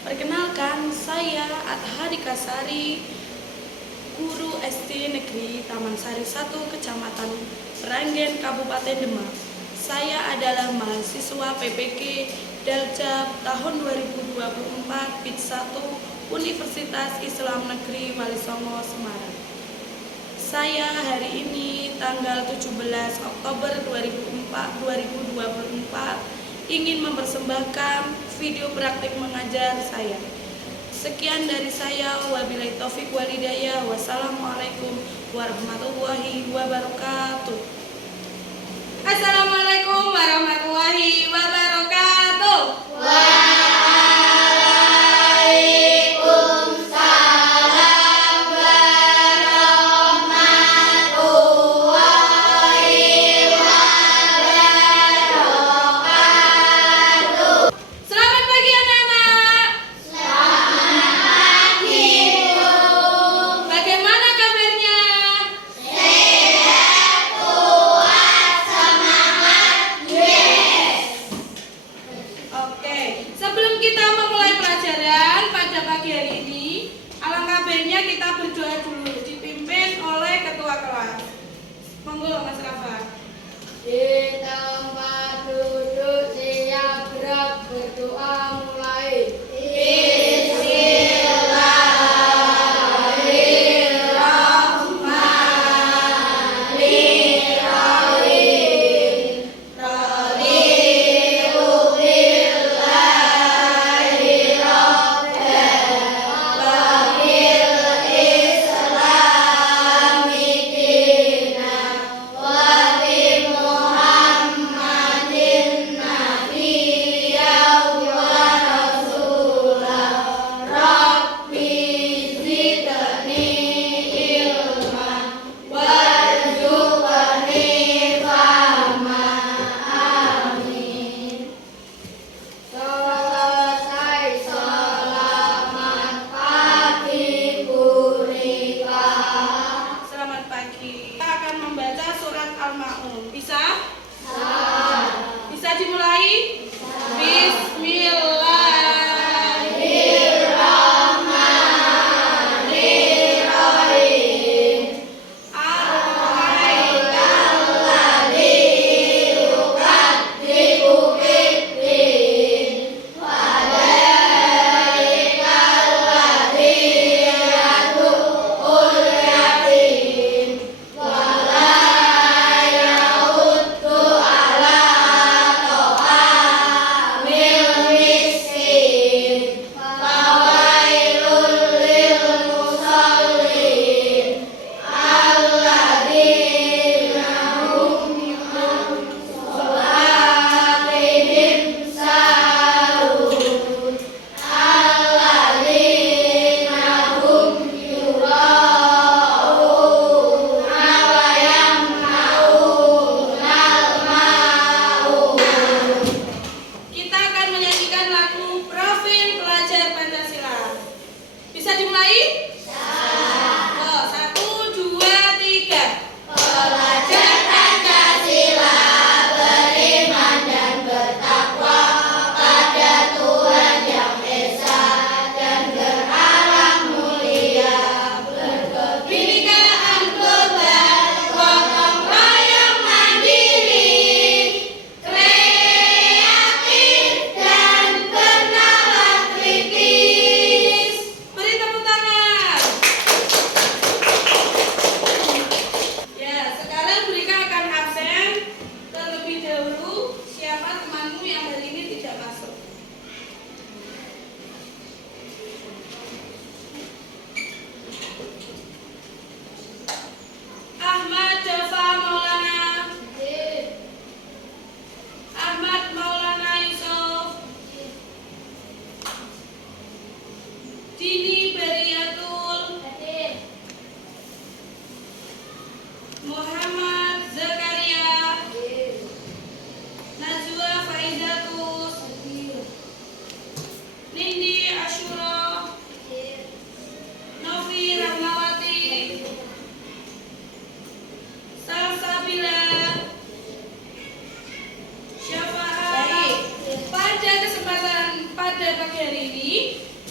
Perkenalkan, saya Athari Kasari, guru SD Negeri Taman Sari 1, Kecamatan Meranggen, Kabupaten Demak. Saya adalah mahasiswa PPG Daljab tahun 2024 BID 1 Universitas Islam Negeri Walisongo, Semarang. Saya hari ini tanggal 17 Oktober 2024 ingin mempersembahkan video praktik mengajar saya. Sekian dari saya, wabillahi taufik walhidayah. Wassalamualaikum warahmatullahi wabarakatuh. Assalamualaikum warahmatullahi wabarakatuh. Kita berdoa dulu, dipimpin oleh ketua kelas. Monggo Mas Rafa. Di tempat duduk siap gerak, berdoa mulai. Bisa? Bisa dimulai? Bismillahirrahmanirrahim. Al-Qaidalladzi yukadzibu biddin Wadaikalladzi yadu'ul yatim Bisa dimulai? Oh, 1, 2, 3. Belajar Pancasila, beriman dan bertakwa pada Tuhan Yang Esa dan berakhlak mulia, berkebinekaan global, gotong royong mandiri, kreatif dan bernalar kritis. Beri tepuk tangan. Ya, sekarang Burika akan absen. Terlebih dahulu, siapa temanmu yang hari ini tidak masuk? Ahmad Jafa Maulana. Ahmad Maulana Yusuf. Dini Beriatul. Muhammad Zakaria. Najwa Faizatus. Nindi Ashura. Novi Rahmawati. Salsabila. Syafaat. Pada pagi hari ini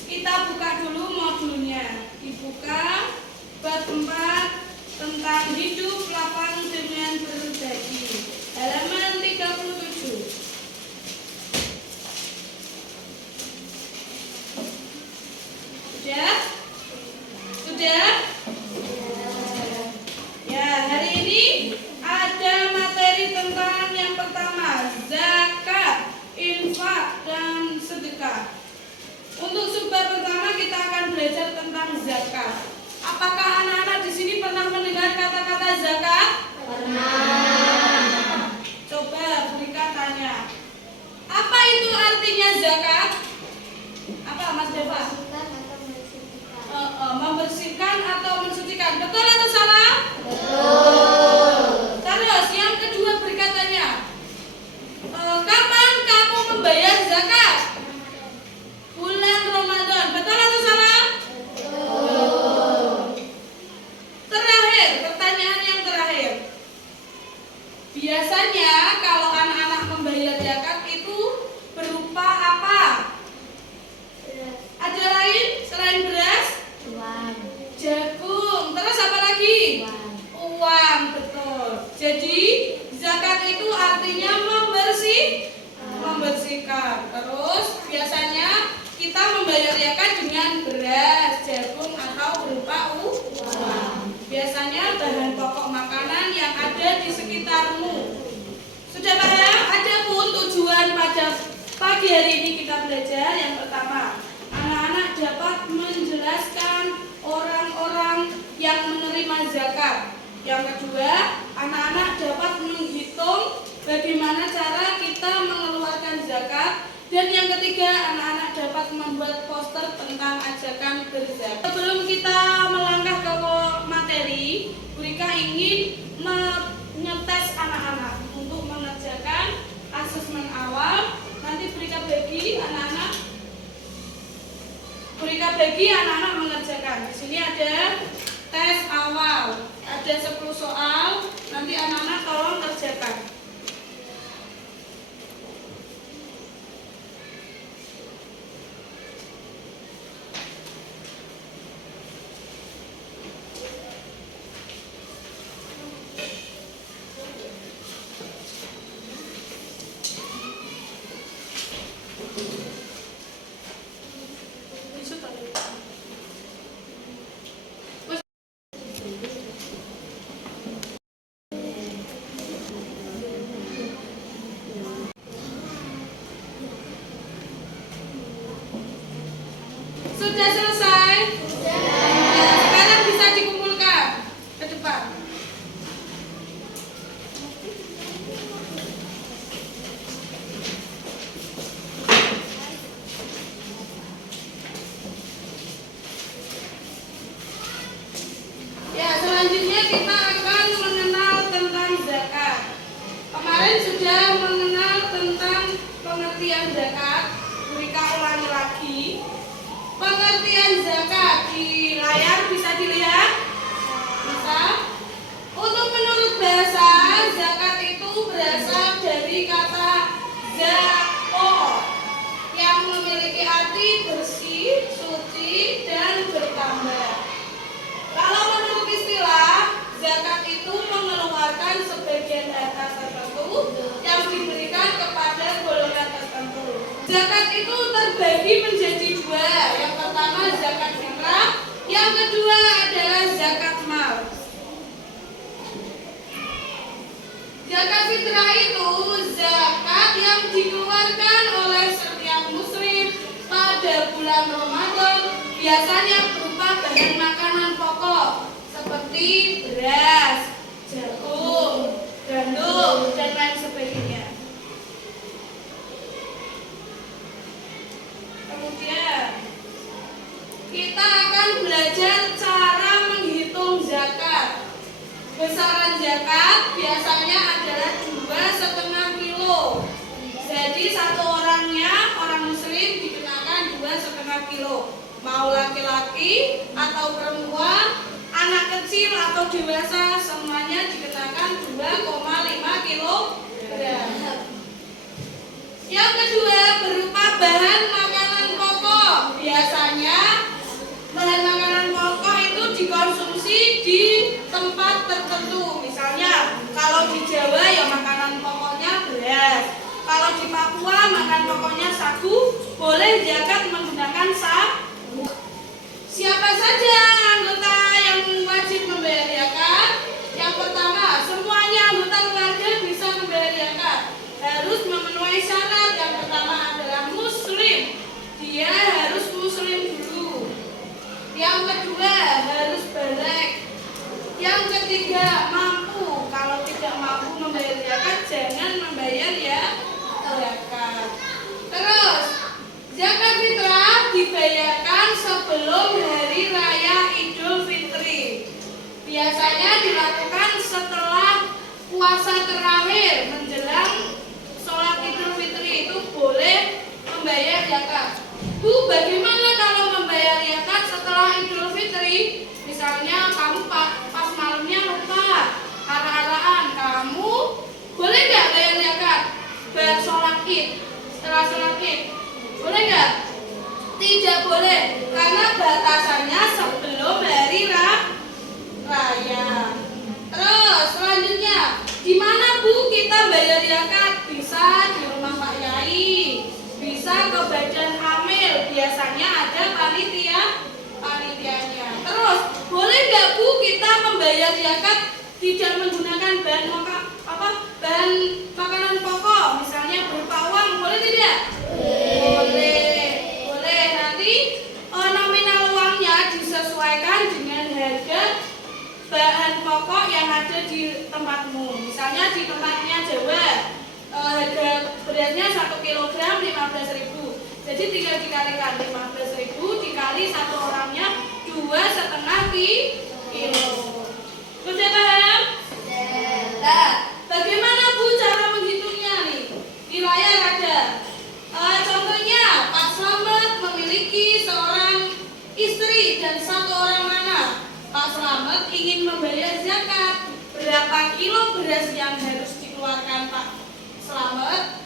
kita buka dulu modulnya. Dibuka bab 4 tentang hidup lapang dengan berbagi. Halaman 37. Sudah? Sudah? Ya, hari ini ada materi tentang yang pertama, zakat, infak, dan sedekah. Untuk subbab pertama kita akan belajar tentang zakat. Apakah anak-anak di sini pernah mendengar kata-kata zakat? Pernah. Coba Rika tanya, apa itu artinya zakat? Apa Mas Deva? Membersihkan atau mensucikan. Betul atau salah? Betul. Terus yang kedua berikatnya, kapan kamu membayar zakat? Bulan Ramadan. Betul atau salah? Betul. Terakhir, pertanyaan yang terakhir. Biasanya kalau anak-anak membayar zakat itu berupa apa? Ada lain selain beras? Uang. Jagung. Terus apa lagi? Uang. Betul. Jadi zakat itu artinya membersihkan. Terus biasanya kita membayar zakat dengan beras, jagung atau berupa uang. Biasanya bahan pokok makanan yang ada di sekitarmu. Sudah paham? Adapun tujuan pada pagi hari ini kita belajar yang pertama, anak-anak dapat menjelaskan orang-orang yang menerima zakat. Yang kedua, anak-anak dapat menghitung bagaimana cara kita mengeluarkan zakat. Dan yang ketiga, anak-anak dapat membuat poster tentang ajakan berzakat. Sebelum kita melangkah ke materi, Bu Rika ingin mengetes anak-anak untuk mengerjakan asesmen awal. Nanti Bu Rika bagi anak-anak mengerjakan. Di sini ada tes awal, ada 10 soal. Nanti anak-anak tolong kerjakan. Sudah selesai? Sudah. Sekarang bisa dikumpulkan ke depan. Ya, selanjutnya kita akan mengenal tentang zakat. Kemarin sudah mengenal tentang pengertian zakat. Rika ulangi lagi. Pengertian zakat di layar bisa dilihat? Bisa? Untuk menurut bahasa, zakat itu berasal dari kata zakot yang memiliki arti bersih, suci, dan bertambah. Kalau menurut istilah, zakat itu mengeluarkan sebagian harta tertentu yang diberikan kepada golongan tertentu. Zakat itu terbagi menjadi dua. Yang pertama zakat fitrah, yang kedua adalah zakat mal. Zakat fitrah itu zakat yang dikeluarkan oleh setiap muslim pada bulan Ramadan, biasanya berupa bahan makanan pokok seperti beras, jagung, gandum, dan lain sebagainya. Kemudian kita akan belajar cara menghitung zakat. Besaran zakat biasanya adalah 2,5 kilo. Jadi satu orang muslim dikenakan 2,5 kilo. Mau laki-laki atau perempuan, anak kecil atau dewasa, semuanya dikenakan 2,5 kilo. Yang kedua berupa bahan makanan pokok. tempat tertentu. Misalnya, kalau di Jawa ya makanan pokoknya beras. Kalau di Papua makanan pokoknya sagu, boleh zakat menggunakan sagu. Siapa saja anggota yang wajib membayar zakat? Yang pertama, semuanya anggota keluarga bisa membayar zakat. Harus memenuhi syarat. Yang pertama adalah muslim. Dia harus muslim dulu. Yang kedua, harus balik. Yang ketiga, mampu. Kalau tidak mampu membayar zakat, jangan membayar ya zakat. Terus, zakat fitrah dibayarkan sebelum hari raya Idul Fitri. Biasanya dilakukan setelah puasa terakhir menjelang sholat Idul Fitri itu boleh membayar zakat. Bu, bagaimana kalau membayar zakat setelah Idul Fitri? Misalnya kamu pas malamnya lupa, ara-araan, kamu boleh nggak bayar zakat? Bayar sholat Id, setelah sholat Id, boleh nggak? Tidak boleh, karena batasannya sebelum hari raya. Terus selanjutnya, di mana Bu kita bayar zakat? Bisa di rumah Pak Yai, bisa ke Badan Amil, biasanya ada panitianya. Terus boleh nggak Bu kita membayar zakat tidak menggunakan bahan makanan pokok, misalnya berupa uang, boleh tidak? Boleh. Nanti nominal uangnya disesuaikan dengan harga bahan pokok yang ada di tempatmu. Misalnya di tempatnya Jawa, harga berasnya 1 kilogram 15.000. Jadi tinggal dikalikan 15.000 dikali satu orangnya 2,5 kilo. Sudah paham? Nah, bagaimana Bu cara menghitungnya nih? Di layar ada. Contohnya, Pak Slamet memiliki seorang istri dan 1 orang anak. Pak Slamet ingin membayar zakat. Berapa kilo beras yang harus dikeluarkan Pak Slamet?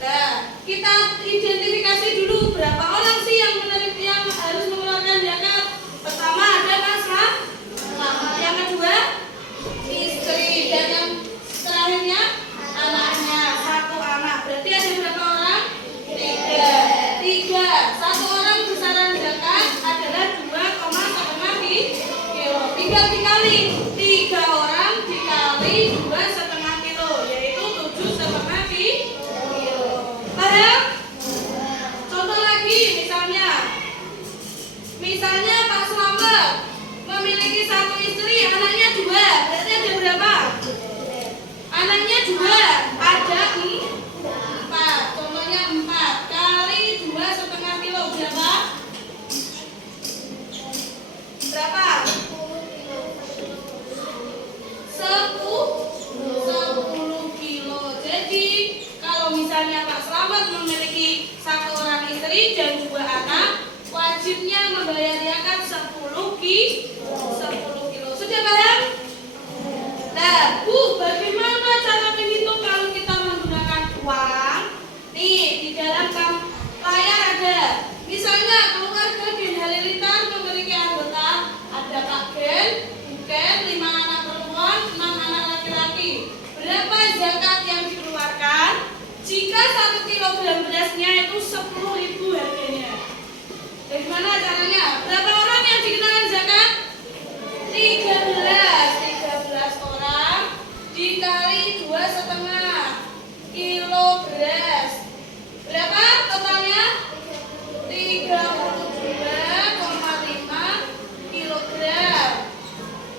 Nah, kita identifikasi dulu berapa orang sih yang harus mengeluarkan zakat. Pertama ada Pak Slamet. Yang kedua istri, dan yang terakhirnya anaknya, 1 anak. Berarti ada berapa orang? 3. 1 orang besaran zakat adalah 2,5 kilo. Tinggal dikali 3 orang dikali 2,5 kilo, yaitu 7,5 kilo. Paham? Contoh lagi, misalnya Pak Slamet memiliki 1 istri, anaknya 2. Berarti ada berapa? Anaknya 2, ada 4. Contohnya 4 kali 2,5 kilo berapa? Berapa? 10 kilo. Jadi kalau misalnya Pak Slamet memiliki 1 orang istri dan 2 anak, wajibnya membayar zakat 10 kilo. Sudah paham? Nah, Bu, bagaimana cara menghitung kalau kita menggunakan uang? Nih, di dalam layar ada. Misalnya keluarga Gen Halilintar memiliki anggota, ada Pak Gen, Bu Gen, 5 anak perempuan, 6 anak laki-laki. Berapa zakat yang dikeluarkan? Jika 1 kilogram berasnya itu 10.000 harganya. Bagaimana caranya? Berapa orang yang dikenakan zakat? 13 orang dikali 2,5 kilo beras. Berapa totalnya? 32,5 kilogram.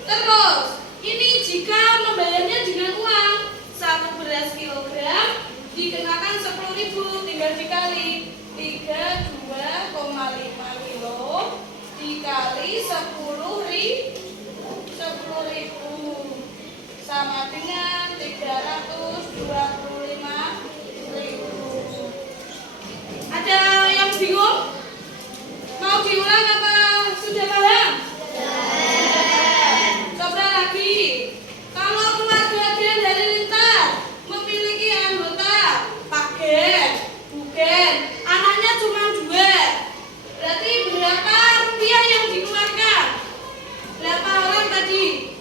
Terus, ini jika membayarnya dengan uang, 1 beras kilogram dikenakan 10.000, tinggal dikali 32,5 kilo dikali 10.000 sama dengan 325.000. Ada yang bingung? Mau diulang apa sudah paham? Coba lagi. Kalau keluarga Gen Halilintar memiliki anggota Pak Gen, Bu Gen, anaknya cuma 2. Berarti berapa rupiah yang dikeluarkan? Berapa orang tadi?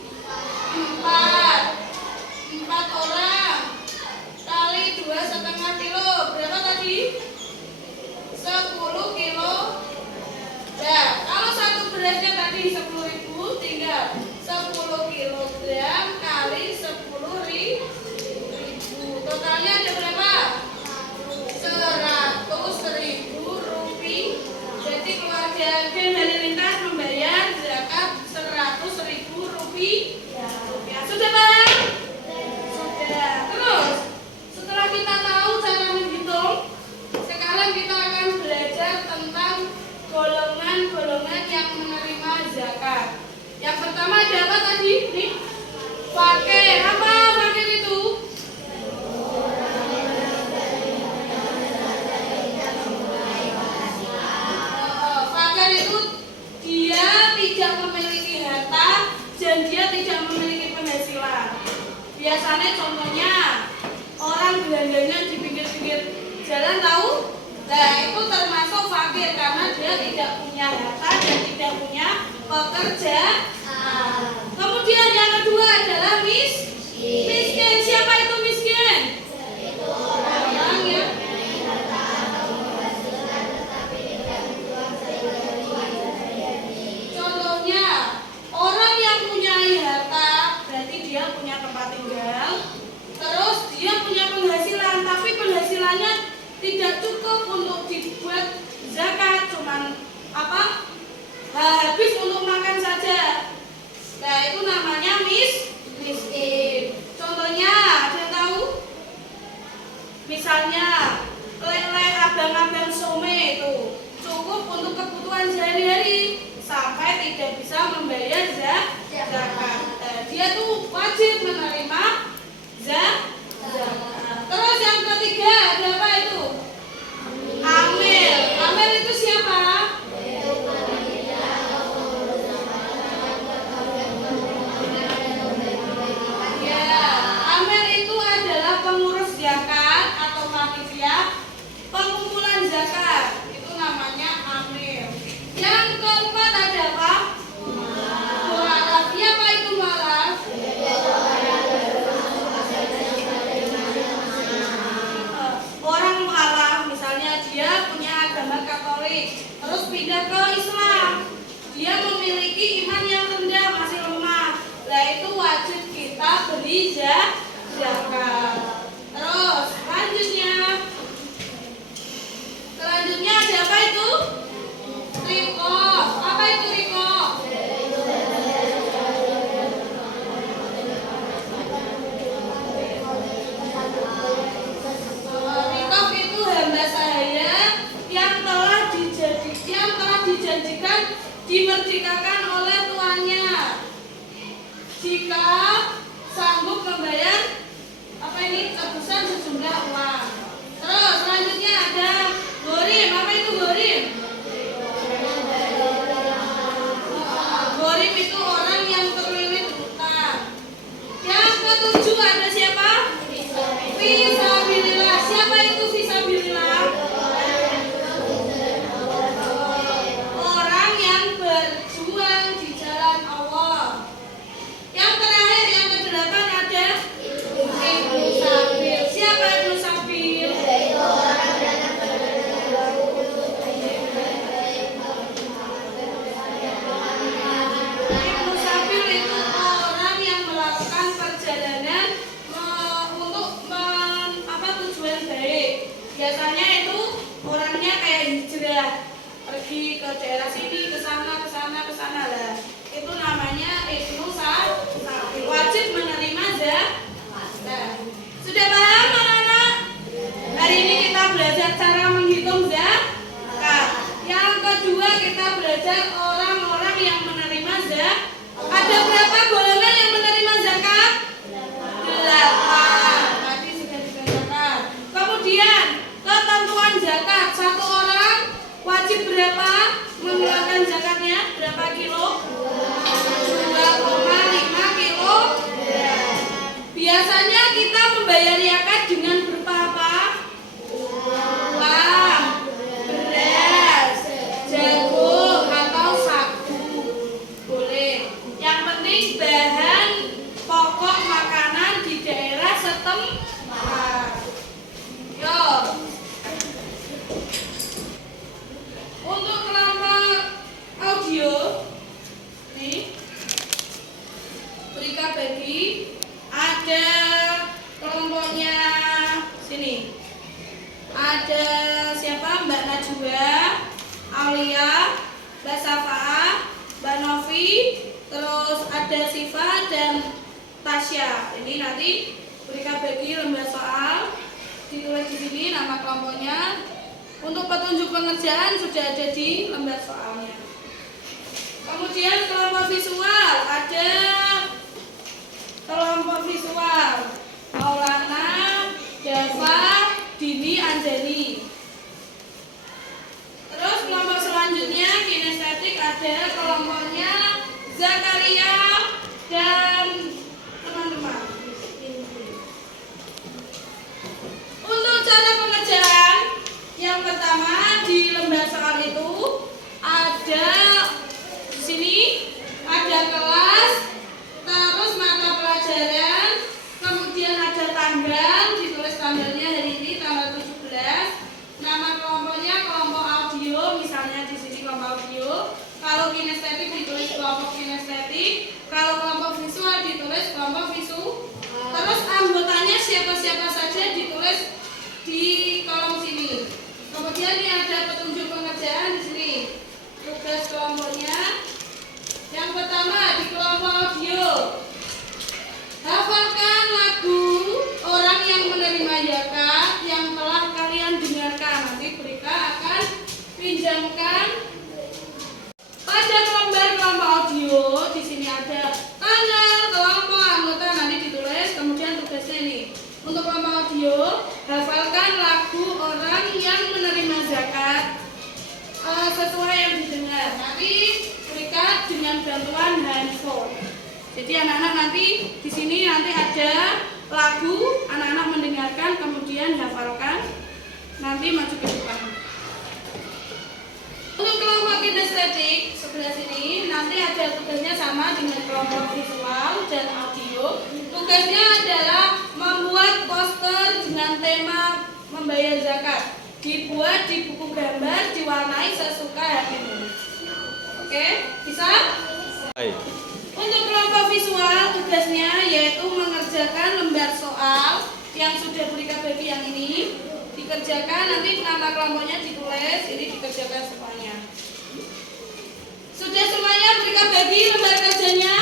tadi 10.000 tinggal 10 kilogram kali 10.000. Totalnya ada berapa? 100.000 rupiah. Jadi keluarga Gen Halilintar membayar zakat 100.000 rupiah. Sudah paham? Sudah. Terus setelah kita tahu cara menghitung, sekarang kita akan belajar tentang golongan-golongan yang menerima zakat. Yang pertama ada apa tadi? Nih, fakir. Apa fakir itu? Fakir itu dia tidak memiliki harta dan dia tidak memiliki penghasilan. Biasanya contohnya orang belanjanya di pinggir-pinggir jalan, tahu? Nah, itu termasuk fakir karena dia tidak punya harta dan tidak punya pekerjaan. Kemudian yang kedua adalah miskin. Siapa itu miskin? Orang yang contohnya orang yang punya harta berarti dia punya tempat tinggal, terus dia punya penghasilan, tapi penghasilannya tidak cukup untuk dibuat zakat, cuman habis untuk makan saja. Nah, itu namanya miskin. Contohnya ada yang tahu? Misalnya lele abang-abang some itu cukup untuk kebutuhan sehari-hari sampai tidak bisa membayar zakat. Dia tuh wajib menerima zakat. Terus yang ketiga ada apa itu? Amil. Amil itu siapa? Ya, amil itu adalah pengurus zakat atau panitia pengumpulan zakat. Itu namanya amil. Yang keempat ada apa? Mualaf. Siapa itu mualaf? Orang mualaf misalnya dia punya agama Katolik, terus pindah ke Islam. Dia memiliki iman yang rendah, masih lemah. Nah, itu wajib kita beri zakat. Terus selanjutnya ada apa itu? Riko. Apa itu riko? Rikoh itu hamba sahaya yang telah dijanjikan dimerdekakan oleh tuannya jika sanggup membayar tebusan sejumlah uang. Terus selanjutnya ada gorim. Apa itu gorim? Gorim itu orang yang terlilit hutang. Yang ketujuh ada siapa? Fisabilillah. Siapa itu fisabilillah? Orang yang berjuang di jalan Allah. Yang terakhir, yang kedelapan ada Ibnu Sabil. Siapa Ibnu Sabil? Ibnu Sabil itu orang yang melakukan perjalanan untuk tujuan baik. Biasanya itu orangnya kayak hijrah, pergi ke daerah sini, ke sana lah. Itu namanya Ibnu Sabil. Wajib menerima zakat. Sudah paham anak-anak? Hari ini kita belajar cara menghitung zakat. Yang kedua kita belajar orang-orang yang menerima zakat. Ada berapa golongan yang menerima zakat? 8. Tadi sudah dibacakan. Kemudian ketentuan zakat, satu orang wajib berapa mengeluarkan zakatnya? Berapa kilo? 2,5 kilo. Biasanya kita membayar zakat dengan berupa apa? Uang, beras, jagung atau sagu. Boleh. Yang penting bahan pokok makanan di daerah setempat. Yo. Untuk kelompok audio Mbak Safaa, Mbak Novi, terus ada Siva dan Tasya. Ini nanti mereka bagi lembar soal, ditulis di sini nama kelompoknya. Untuk petunjuk pengerjaan sudah ada di lembar soalnya. Kemudian kelompok visual, ada kelompok visual Maulana, Dava, Dini, Anjani. Terus kelompok selanjutnya kinestetik, ada kelompoknya Zakaria dan teman-teman. Untuk cara pengerjaan, yang pertama di lembar soal itu ada di sini ada kelas, terus mata pelajaran, kemudian ada tanggal, ditulis tanggalnya hari ini tanggal 17. Nama kelompoknya kelompok audio, misalnya di sini kelompok audio. Kalau kinestetik ditulis kelompok kinestetik, kalau kelompok visual ditulis kelompok visual. Terus anggotanya siapa-siapa saja ditulis di kolom sini. Kemudian ini ada petunjuk pengerjaan di sini. Tugas kelompoknya. Yang pertama di kelompok audio. Hafalkan lagu orang yang menerima zakat yang telah kalian dengarkan. Nanti mereka akan pinjamkan. Pada lembar kelompok audio di sini ada tanggal, kelompok, anggota, nanti ditulis. Kemudian tugasnya ini untuk kelompok audio, hafalkan lagu orang yang menerima zakat sesuai yang didengar. Nanti mereka dengan bantuan handphone. Jadi anak-anak nanti di sini nanti ada lagu, anak-anak mendengarkan kemudian hafalkan. Nanti maju ke depan. Untuk kelompok kinestetik sebelah sini nanti ada tugasnya sama dengan kelompok visual dan audio. Tugasnya adalah membuat poster dengan tema membayar zakat. Dibuat di buku gambar, diwarnai sesuka hatimu. Oke, bisa? Untuk kelompok visual tugasnya yaitu mengerjakan lembar soal yang sudah berikan bagi yang ini. Dikerjakan, nanti nama kelompoknya ditulis, ini dikerjakan semuanya. Sudah semuanya berikan bagi lembar kerjanya?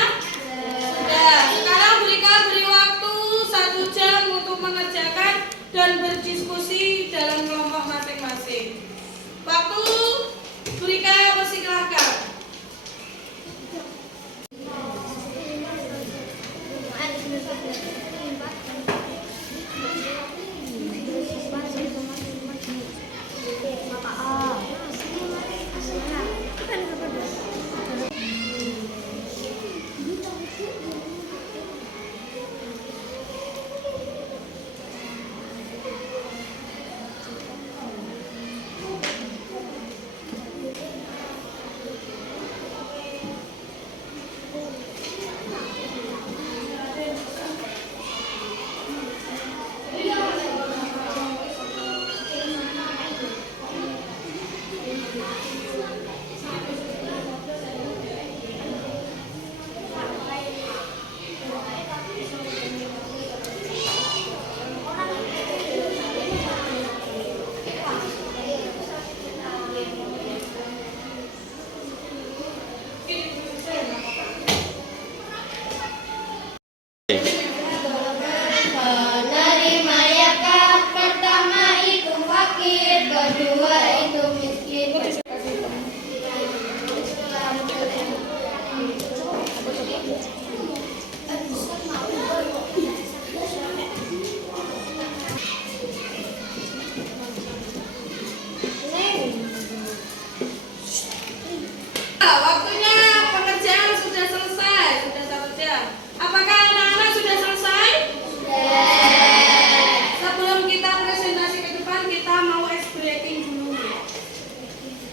Sudah. Sekarang beri waktu 1 jam untuk mengerjakan dan berdiskusi dalam kelompok masing-masing. Waktu berikan, persilakan. Waktunya pengerjaan sudah selesai, sudah 1 jam. Apakah anak-anak sudah selesai? Sebelum kita presentasi ke depan, kita mau ice breaking dulu.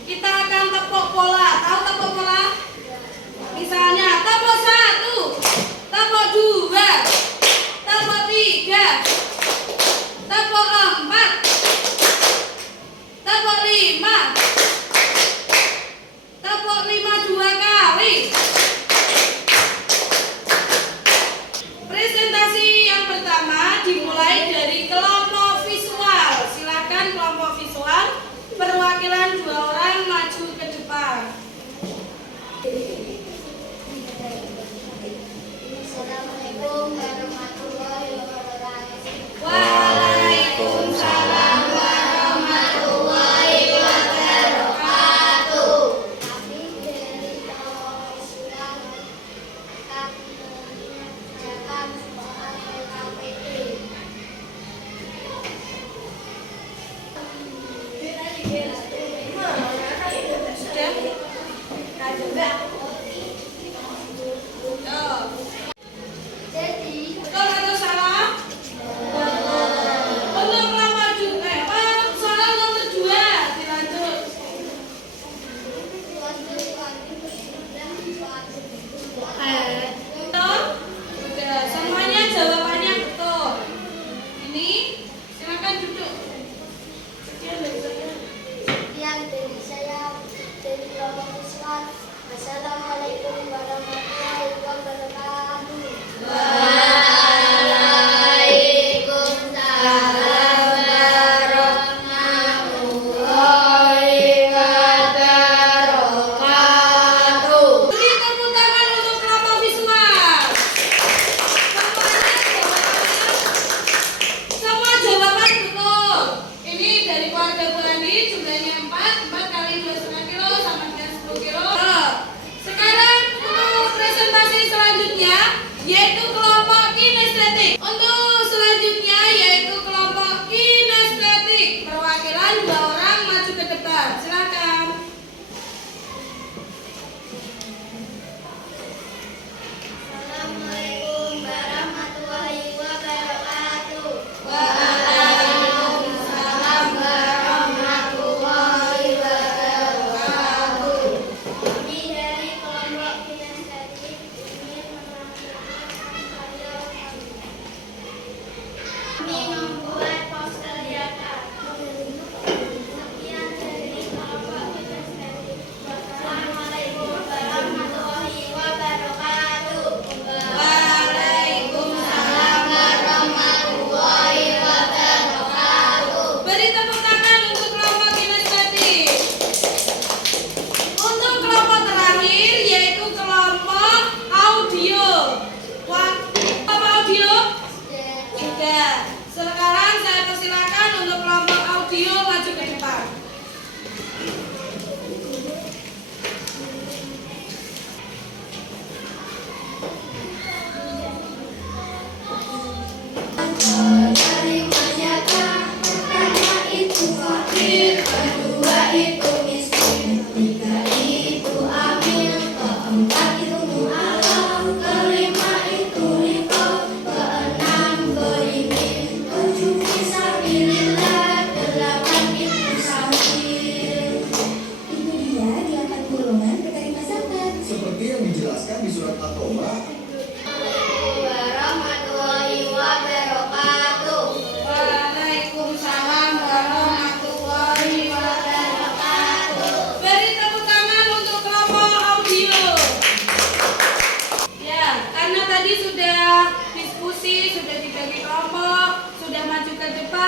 Kita akan tepuk pola. Tahu tepuk pola? Misalnya tepuk 1, tepuk 2, tepuk 3, tepuk 4, tepuk 5. Tepuk 5 2 kali.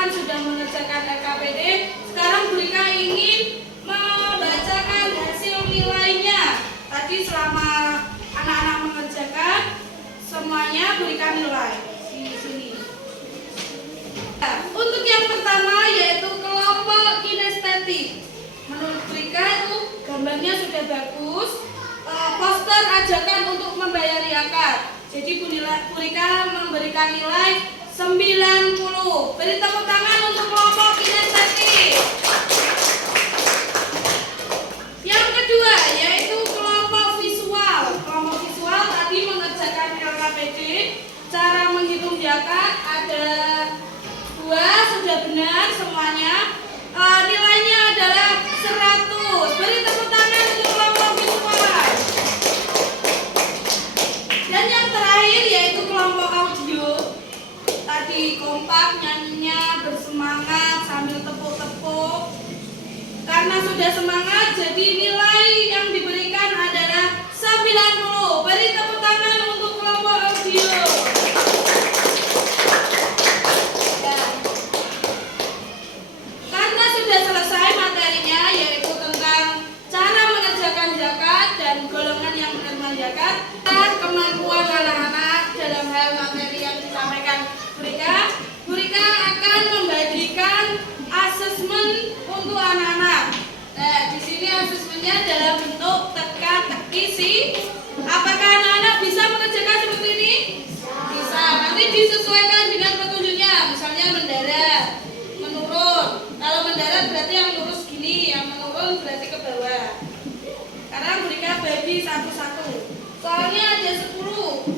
kan sudah mengerjakan LKPD. Sekarang Bu Rika ingin membacakan hasil nilainya. Tadi selama anak-anak mengerjakan, semuanya Bu Rika nilai. Sini. Nah, untuk yang pertama yaitu kelompok kinestetik. Menurut Bu Rika itu gambarnya sudah bagus. Poster ajakan untuk membayari akad. Jadi Bu Rika memberikan nilai 90. Beri tepuk tangan untuk kelompok kinestetik. Yang kedua yaitu kelompok visual. Kelompok visual tadi mengerjakan LKPD. Cara menghitung zakat ada 2, sudah benar semuanya. Nilainya adalah 100. Beri tepuk tangan untuk kelompok visual. Dan yang terakhir yaitu kelompok audio. Tadi kompak nyanyinya, bersemangat sambil tepuk-tepuk. Karena sudah semangat, jadi nilai yang diberikan adalah 90. Beri tepuk tangan untuk kelompok audio. Ya. Karena sudah selesai materinya, yaitu tentang cara mengerjakan zakat dan golongan yang menerima zakat dan kemampuan anak-anak dalam hal materi yang disampaikan Bu Rika akan membagikan asesmen untuk anak-anak. Nah, di sini asesmennya dalam bentuk teka-teki sih. Apakah anak-anak bisa mengerjakan seperti ini? Bisa. Nanti disesuaikan dengan petunjuknya. Misalnya mendarat, menurun. Kalau mendarat berarti yang lurus gini, yang menurun berarti ke bawah. Sekarang Bu Rika bagi satu-satu. Soalnya ada 10.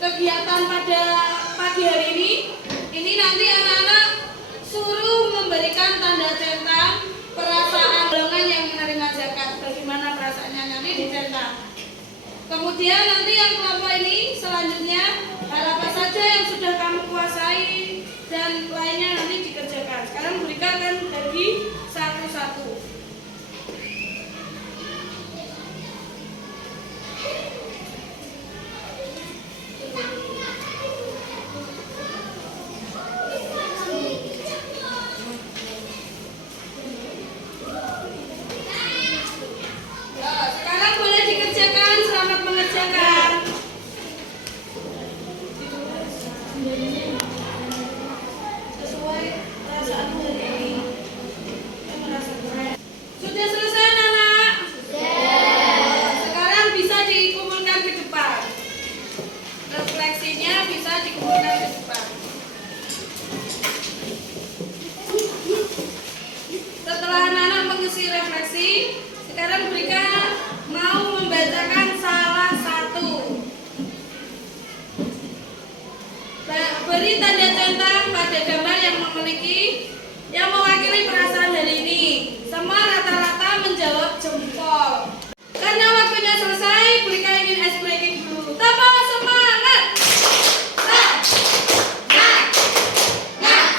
Kegiatan pada pagi hari ini nanti anak-anak suruh memberikan tanda centang perasaan golongan yang menerima zakat. Bagaimana perasaannya nanti dicentang. Kemudian nanti yang kelompok ini selanjutnya hal apa saja yang sudah kamu kuasai dan lainnya nanti dikerjakan. Sekarang Bu Rika akan bagi satu-satu. Sekarang Bu Rika mau membacakan salah satu. Beri tanda centang pada gambar yang mewakili perasaan hari ini. Semua rata-rata menjawab jempol. Karena waktunya selesai, Bulika ingin ice breaking dulu. Tambah semangat.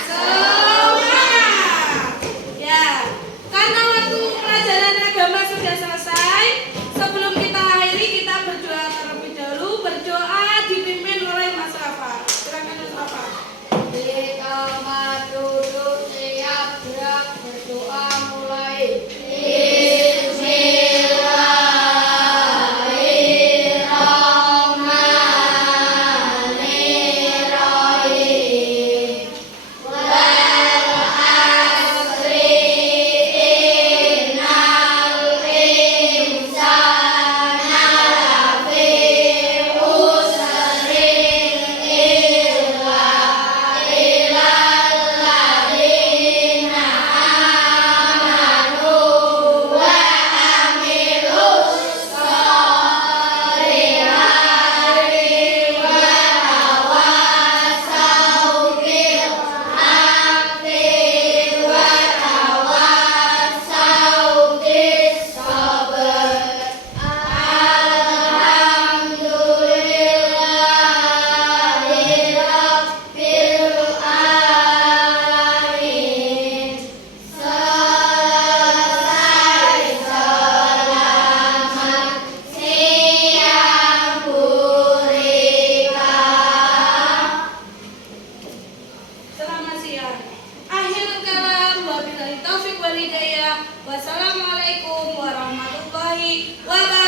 Semangat. Ya, karena waktu pelajaran agama sudah selesai, sebelum kita akhiri kita berdoa terlebih dahulu. Berdoa dipimpin oleh Mas Rafa. Silakan Mas Rafa. Kita duduk siap gerak berdoa mulai. Selamat siang. Akhirul kalam, wabillahi taufiq wal hidayah. Wassalamualaikum warahmatullahi wabarakatuh.